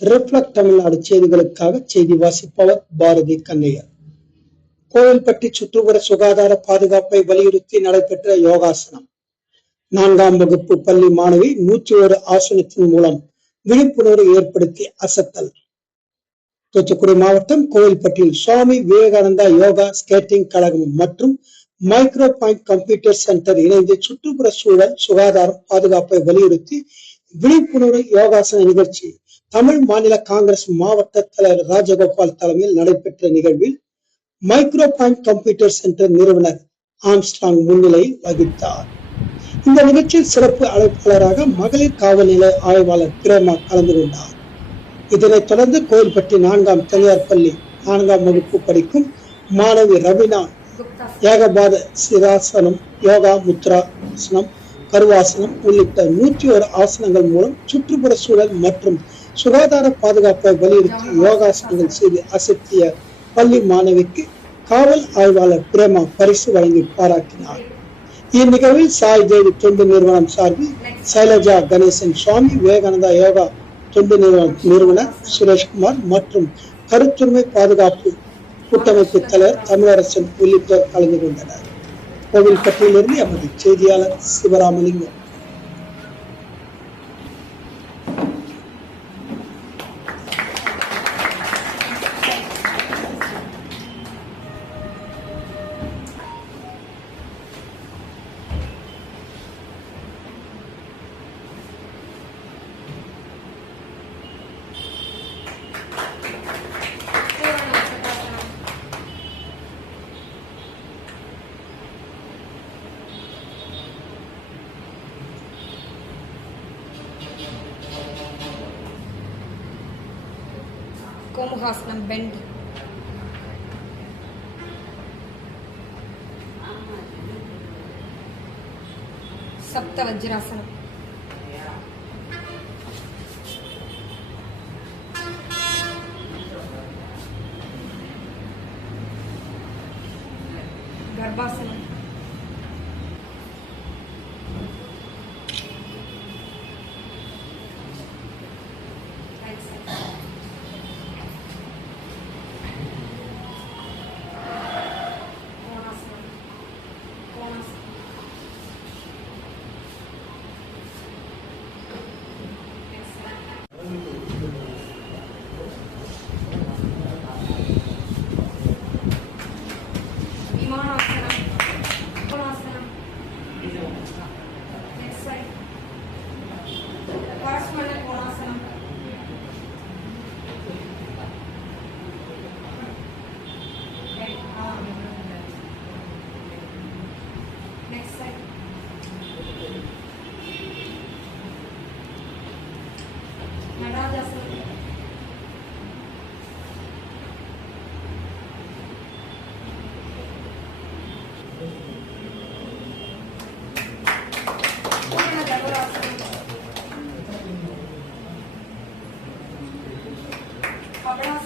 Reflect Tamil Nadu செய்திகளுக்காக செய்தி வாசிப்பவர் பாரதி கண்ணையர். கோவில்பட்டி சுற்றுப்புற சுகாதார பாதுகாப்பை வலியுறுத்தி நடைபெற்ற யோகாசனம். 4ஆம் வகுப்பு பள்ளி மாணவி 101 ஆசனத்தின் மூலம் விழிப்புணர்வு ஏற்படுத்தி அசத்தல். தூத்துக்குடி மாவட்டம் கோவில்பட்டியில் சுவாமி விவேகானந்தா யோகா ஸ்கேட்டிங் கழகம் மற்றும் மைக்ரோ பாயிண்ட் கம்ப்யூட்டர் சென்டர் இணைந்து சுற்றுப்புற சூழல் சுகாதாரம் பாதுகாப்பை வலியுறுத்தி விழிப்புணர்வு யோகாசன நிகழ்ச்சி தமிழ் மாநில காங்கிரஸ் மாவட்ட தலைவர் ராஜகோபால் தலைமையில் நடைபெற்ற நிகழ்வில் மைக்ரோ பாயிண்ட் கம்ப்யூட்டர் சென்டர் நிறுவனர் ஆம்ஸ்ட்ராங் முன்னிலை வகித்தார். இந்த நிகழ்ச்சியில் சிறப்பு அழைப்பாளராக மகளிர் காவல் நிலைய ஆய்வாளர் பிரேமா கலந்து கொண்டார். இதனைத் தொடர்ந்து கோவில்பட்டி 4ஆம் தனியார் பள்ளி 4ஆம் வகுப்பு படிக்கும் மாணவி ரவீனா ஏகபாத சிராசனம், யோகா முத்ராசனம், கருவாசனம் உள்ளிட்ட 101 ஆசனங்கள் மூலம் சுற்றுப்புற சூழல் மற்றும் சுகாதார பாதுகாப்பை வலியுறுத்தி யோகாசனங்கள் செய்து அசத்திய பள்ளி மாணவிக்கு காவல் ஆய்வாளர் பிரேமா பரிசு வழங்கி பாராட்டினார். இந்நிகழ்வில் சாய் தேவி தொண்டு நிறுவனம் சார்பில் சைலஜா கணேசன், சுவாமி விவேகானந்தா யோகா தொண்டு நிறுவனர் சுரேஷ்குமார் மற்றும் கருத்துரிமை பாதுகாப்பு கூட்டமைப்பு தலைவர் தமிழரசன் உள்ளிட்டோர் கலந்து கொண்டனர். கோவில்பட்டியிலிருந்து எமது செய்தியாளர் சிவராமலிங்கம். கோமுகாசனம் பெண்ட், சப்த வஜ்ராசனம், கர்ப்பாசனம், விமானாசனம், கோணாசனம், நெக்ஸ்ட் சைட், பரஸ்மண கோணாசனம், நெக்ஸ்ட் சைட், நடராஜாசனம், கபடாசனம்,